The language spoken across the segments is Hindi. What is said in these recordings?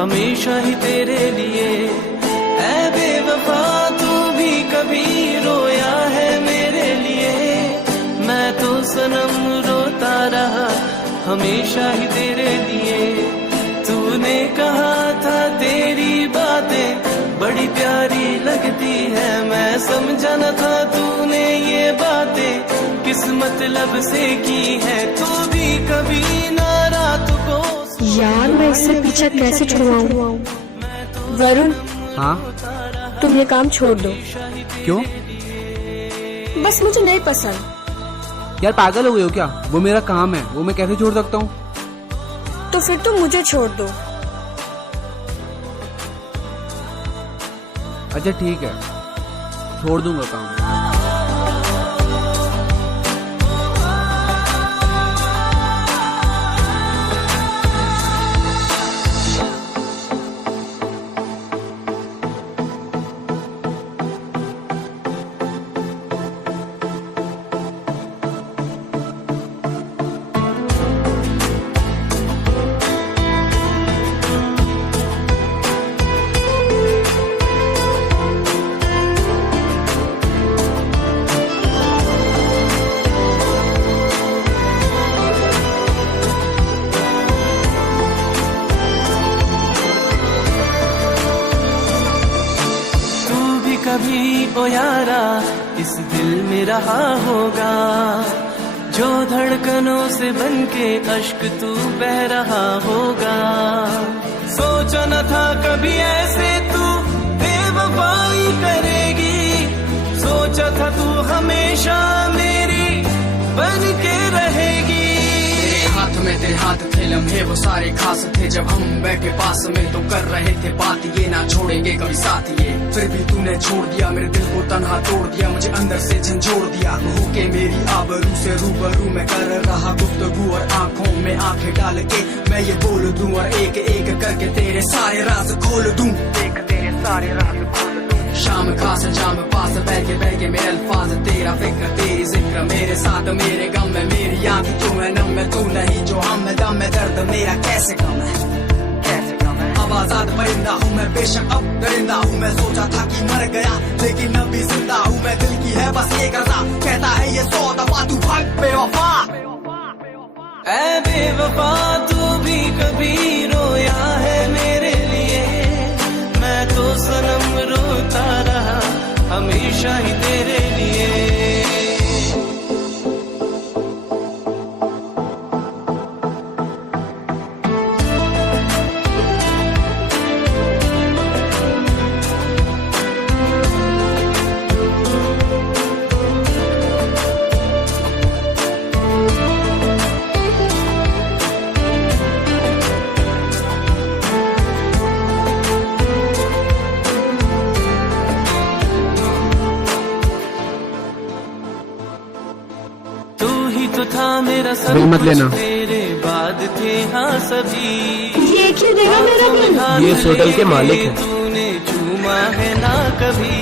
हमेशा ही तेरे लिए। ऐ बेवफा तू भी कभी रोया है मेरे लिए, मैं तो सनम रोता रहा हमेशा ही तेरे लिए। तूने कहा था तेरी बातें बड़ी प्यारी लगती है, मैं समझा न था तूने ये बातें किस मतलब से की है। तू भी कभी ना रात को यार मैं इससे पीछा कैसे छुड़वाऊं? वरुण, हाँ तुम ये काम छोड़ दो। क्यों? बस मुझे नहीं पसंद। यार पागल हो गए हो क्या? वो मेरा काम है, वो मैं कैसे छोड़ सकता हूँ? तो फिर तुम मुझे छोड़ दो। अच्छा ठीक है, छोड़ दूंगा काम। कभी ओ यारा इस दिल में रहा होगा, जो धड़कनों से बनके अश्क तू बह रहा होगा। सोचा न था कभी ऐसे तू बेवफाई करेगी, सोचा था तू हमेशा मेरी बन के रहेगी। हाथ में तेरे हाथ थे लम्हे वो सारे खास थे, जब हम बैठे पास में तो कर रहे थे बात ये ना छोड़ेंगे कभी साथ ये। फिर भी तूने छोड़ दिया मेरे दिल को तन्हा तोड़ दिया, मुझे अंदर से झंझोड़ दिया। होके मेरी आबरू से रूबरू मैं कर रहा गुफ्तगू और आंखों में आंखें डाल के मैं ये बोल दूं और एक एक करके तेरे सारे राज खोल दूं। एक तेरे सारे राज खोल दूं। शाम खास जाम पास बह के मेरे अल्फाज तेरा फिक्र तेरी जिक्र मेरे साथ मेरे गम में मेरी आंखें तू है नम में तू नहीं जो हम में दम में दर्द मेरा कैसे कम है, कैसे कम है। अब आजाद परिंदा हूँ मैं बेशक अब दरिंदा हूँ, मैं सोचा था कि मर गया लेकिन अब भी जिंदा हूँ मैं। दिल की है बस एक रजा कहता है ये 100 दफा तू भाग बेवफा। ऐ बेवफा तू भी कभी रोया है मेरे लिए, मैं तो सनम रोता रहा हमेशा ही तेरे लिए। तो था मेरा सब मत लेना। तेरे बाद थे हाँ सभी, ये क्यों देगा मेरा दिल? ये इस होटल के मालिक हैं। तूने चूमा है ना कभी,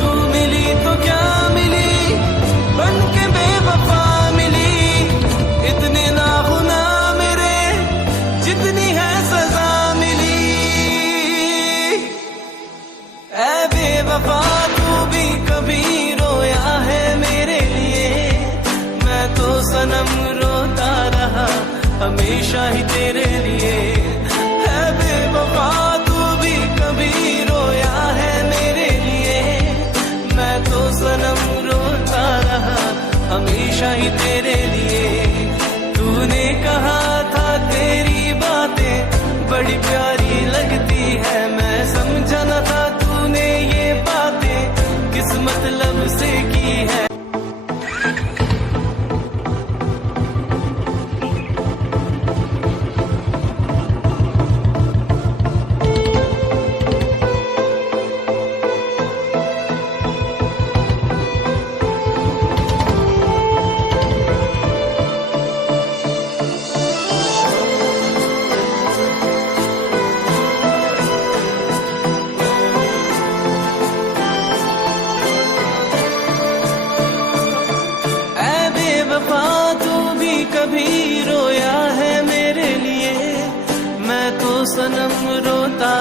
तू मिली तो क्या मिली बन के बेवफा मिली। इतने ना गुना मेरे जितनी है सजा मिली। ऐ बेवफा तू भी कभी रोया है मेरे लिए, मैं तो सनम रोता रहा हमेशा ही तेरे लिए। है बेवफा तू भी कभी रोया है मेरे लिए, मैं तो सनम रोता रहा हमेशा ही तेरे लिए। तूने कहा था तेरी बातें बड़ी प्यारी लगती है, मैं समझा न था तूने ये बातें किस मतलब से की है।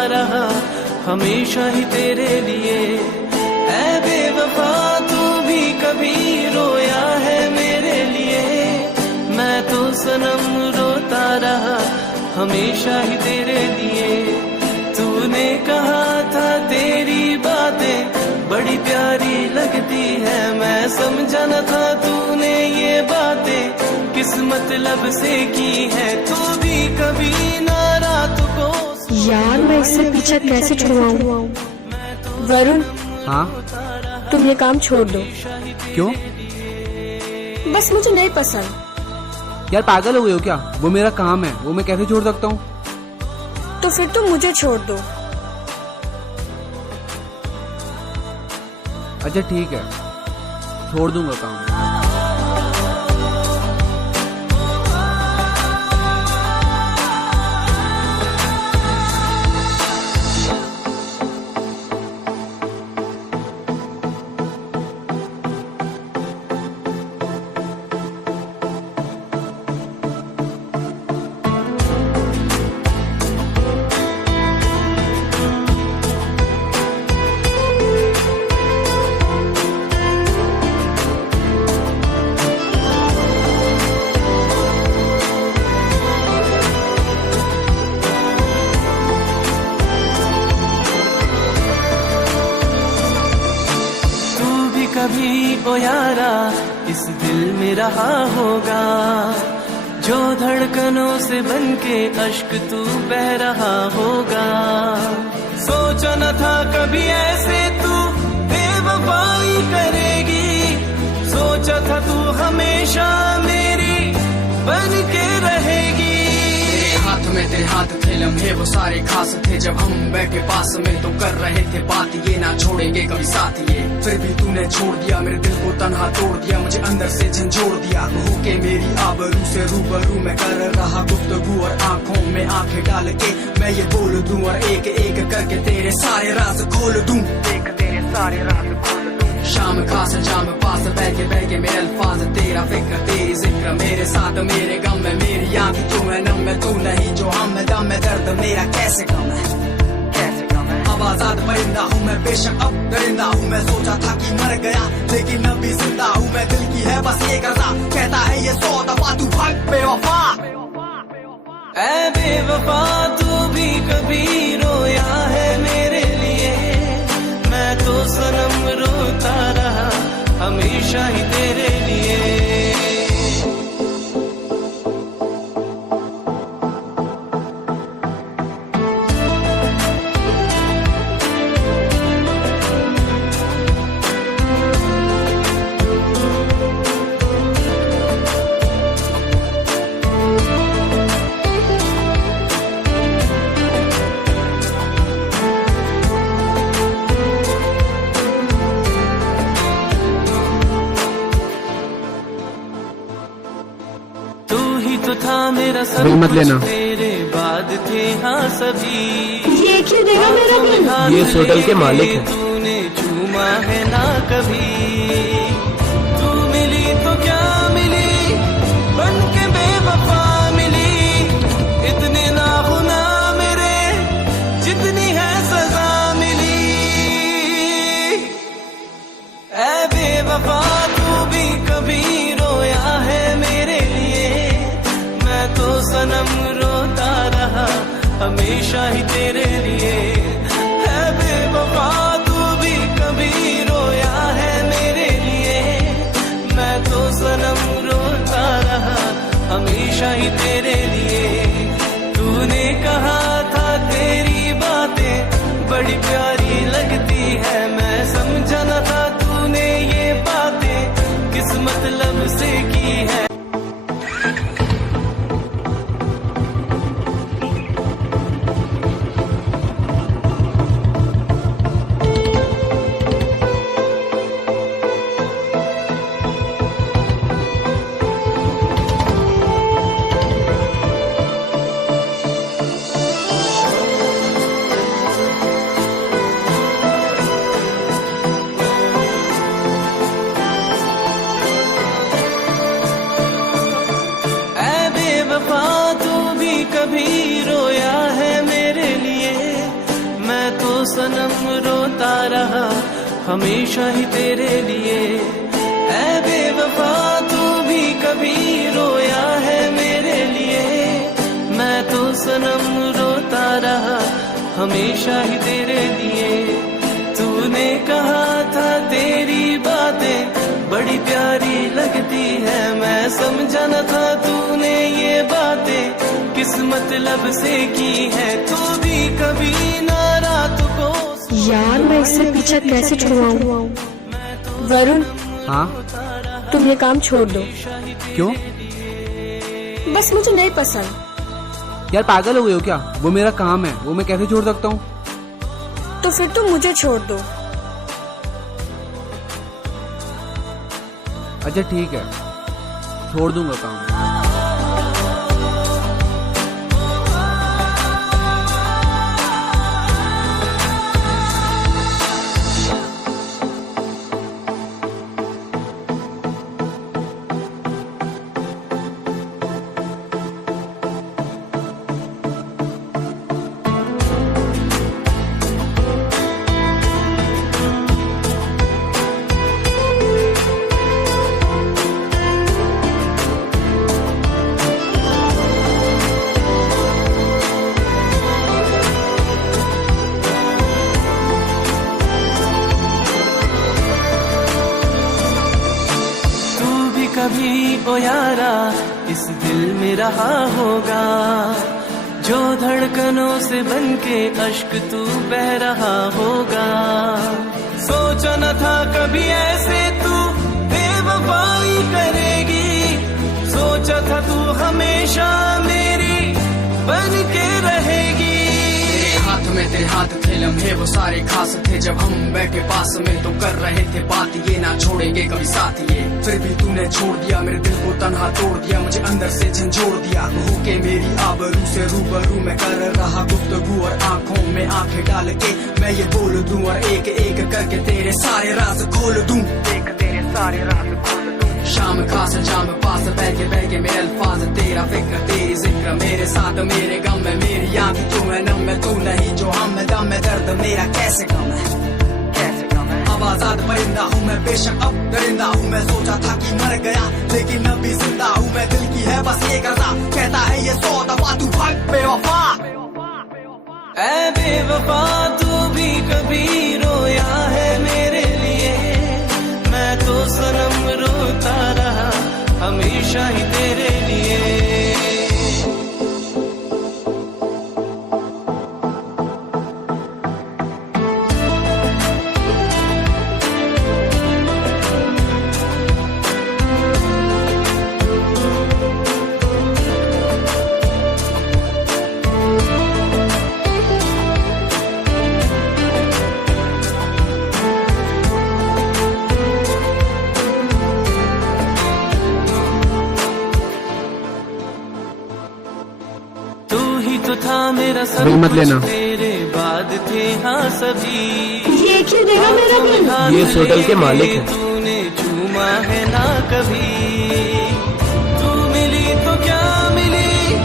रहा हमेशा ही तेरे लिए। ऐ बेवफा तू भी कभी रोया है मेरे लिए, मैं तो सनम रोता रहा हमेशा ही तेरे लिए। तूने कहा था तेरी बातें बड़ी प्यारी लगती है, मैं समझा न था तूने ये बातें किस मतलब से की है। तू भी कभी ना रात को यार मैं इससे पीछा कैसे छुड़वाऊं? वरुण हाँ तुम ये काम छोड़ दो, क्यों? बस मुझे नहीं पसंद। यार पागल हो गए हो क्या? वो मेरा काम है, वो मैं कैसे छोड़ सकता हूँ? तो फिर तुम मुझे छोड़ दो। अच्छा ठीक है, छोड़ दूंगा काम। कभी ओ यारा इस दिल में रहा होगा, जो धड़कनों से बनके अश्क तू बह रहा होगा। सोचा न था कभी ऐसे तू बेवफाई करेगी, सोचा था तू हमेशा मेरी बन के रहेगी। तेरे हाथ थे लम्हे वो सारे खास थे, जब हम बैठे पास में तो कर रहे थे बात, ये ना छोड़ेंगे कभी साथ ये। फिर भी तूने छोड़ दिया मेरे दिल को तन्हा तोड़ दिया, मुझे अंदर से झंझोड़ दिया। हो के मेरी आबरू से रूबरू मैं कर रहा गुफ्तगू, और आंखों में आंखें डाल के मैं ये बोल दूं, और एक एक करके तेरे सारे राज खोल दूं, एक तेरे सारे राज खोल दूं। शाम खास जाम पास बह के मेरे अल्फाज, तेरा फिक्र तेरी जिक्र मेरे साथ मेरे गम में, मेरी आंखें क्यों है नम में तू नहीं जो हम में दम में, दर्द मेरा कैसे कम है, कैसे कम है। अब आजाद परिंदा हूँ मैं बेशक अब दरिंदा हूँ, मैं सोचा था कि मर गया लेकिन अब भी जिंदा हूँ मैं। दिल की है बस एक रजा, कहता है ये 100 दफा तू भाग बेवफा। ऐ बेवफा तू भी कभी रोया है मेरे लिए, मैं तो सनम रोता रहा हमेशा ही तेरे लिए। तो था मेरा सब मत लेना। तेरे बाद थे हाँ सभी, ये क्यों देगा मेरा दिल? ये इस होटल के मालिक हैं। तूने चूमा है ना कभी, तू मिली तो क्या मिली बन के बेवफा मिली। इतने ना होना मेरे जितनी है सजा मिली। ऐ बेवफा तू भी कभी रोया है मेरे लिए, मैं तो सनम रोता रहा हमेशा ही तेरे लिए। है बेवफा तू भी कभी रो हमेशा ही तेरे लिए। ऐ बेवफा तू भी कभी रोया है मेरे लिए, मैं तो सनम रोता रहा हमेशा ही तेरे लिए। तूने कहा था तेरी बातें बड़ी प्यारी लगती है, मैं समझा न था तूने ये बातें किस मतलब से की है। तू भी कभी ना रात को यार मैं इससे पीछा कैसे छुड़वाऊं? वरुण हाँ तुम ये काम छोड़ दो, क्यों बस मुझे नहीं पसंद। यार पागल हो गए हो क्या? वो मेरा काम है, वो मैं कैसे छोड़ सकता हूँ? तो फिर तुम मुझे छोड़ दो। अच्छा ठीक है, छोड़ दूंगा काम। कभी ओ यारा इस दिल में रहा होगा, जो धड़कनों से बनके अश्क तू बह रहा होगा। सोचा न था कभी ऐसे तू बेवफाई करेगी, सोचा था तू हमेशा मेरी बन के रहेगी। तेरे हाथ थे लम्हे वो सारे खास थे, जब हम बैठे पास में तो कर रहे थे बात, ये ना छोड़ेंगे कभी साथ ये। फिर भी तूने छोड़ दिया मेरे दिल को तन्हा तोड़ दिया, मुझे अंदर से झंझोड़ दिया। होके मेरी आबरू से रूबरू मैं कर रहा गुफ्तगू, और आंखों में आंखें डाल के मैं ये बोल दूं, और एक एक करके तेरे सारे राज खोल दूं, एक तेरे सारे राज खोल दूं। शाम खास जाम पास बह के मेरे अल्फाज, तेरा फिक्र तेरी जिक्र मेरे साथ मेरे गम में, मेरी आंखें क्यों है नम में तू नहीं जो हम में दम में, दर्द मेरा कैसे कम है, कैसे कम है। अब आजाद परिंदा हूँ मैं, बेशक अब दरिंदा हूँ मैं, सोचा था कि मर गया लेकिन अभी जिंदा हूँ मैं। दिल की है बस एक रज़ा, कहता है ये 100 दफा तू भाग बेवफा। ऐ बेवफा तू भी कभी रोया है मेरे लिए, मैं तो सनम रोता रहा हमेशा ही तेरे लिए। तो था मेरा सब मत लेना। तेरे बाद थे हाँ सभी, ये क्यों देगा मेरा दिल? ये इस होटल के मालिक हैं। तूने चूमा है ना कभी, तू मिली तो क्या मिली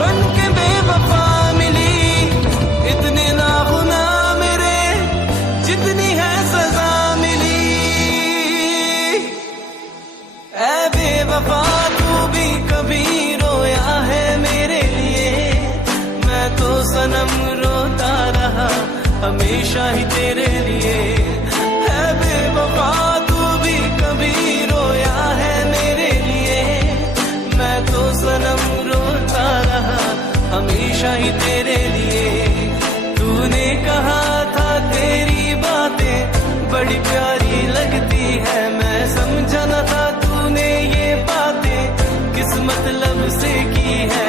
बन के बेवफा मिली, इतने ना होना मेरे जितनी है सजा मिली। ऐ बेवफा तू भी कभी रोया है मेरे लिए, मैं तो सनम रोता रहा हमेशा ही तेरे लिए। है बेवफा तू भी कभी रोया है मेरे लिए, मैं तो सनम रोता रहा हमेशा ही तेरे लिए। तूने कहा था तेरी बातें बड़ी प्यारी लगती है, मैं समझा न था तूने ये बातें किस मतलब से की है।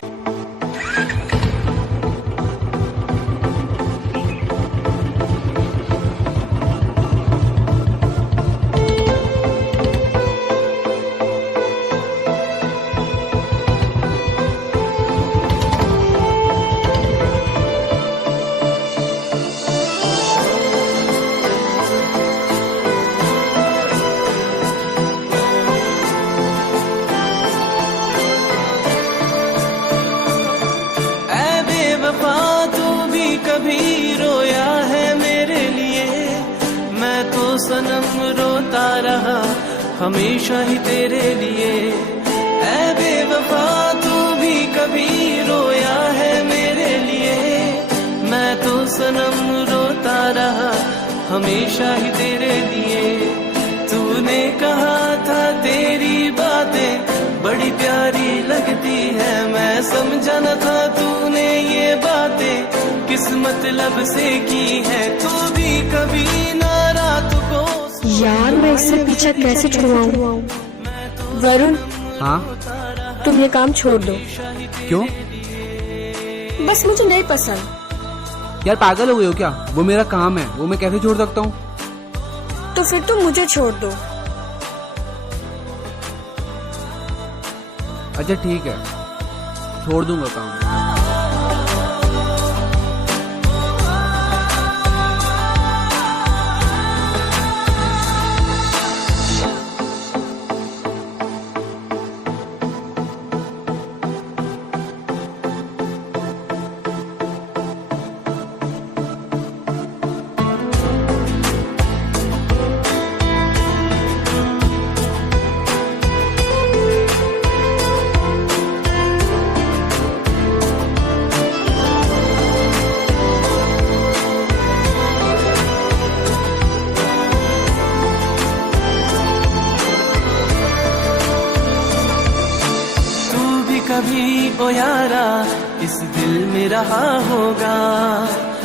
सनम रोता रहा हमेशा ही तेरे लिए। ऐ बेवफा तू भी कभी रोया है मेरे लिए, मैं तो सनम रोता रहा हमेशा ही तेरे लिए। तूने कहा था तेरी बातें बड़ी प्यारी लगती है, मैं समझा न था तूने ये बातें किस मतलब से की है। तू भी कभी ना रात को यार मैं इससे पीछा कैसे छुड़वाऊं? वरुण, हाँ तुम ये काम छोड़ दो। क्यों बस मुझे नहीं पसंद। यार, पागल हो गए हो क्या? वो मेरा काम है, वो मैं कैसे छोड़ सकता हूँ? तो फिर तुम मुझे छोड़ दो। अच्छा ठीक है, छोड़ दूंगा काम। कभी ओ यारा इस दिल में रहा होगा।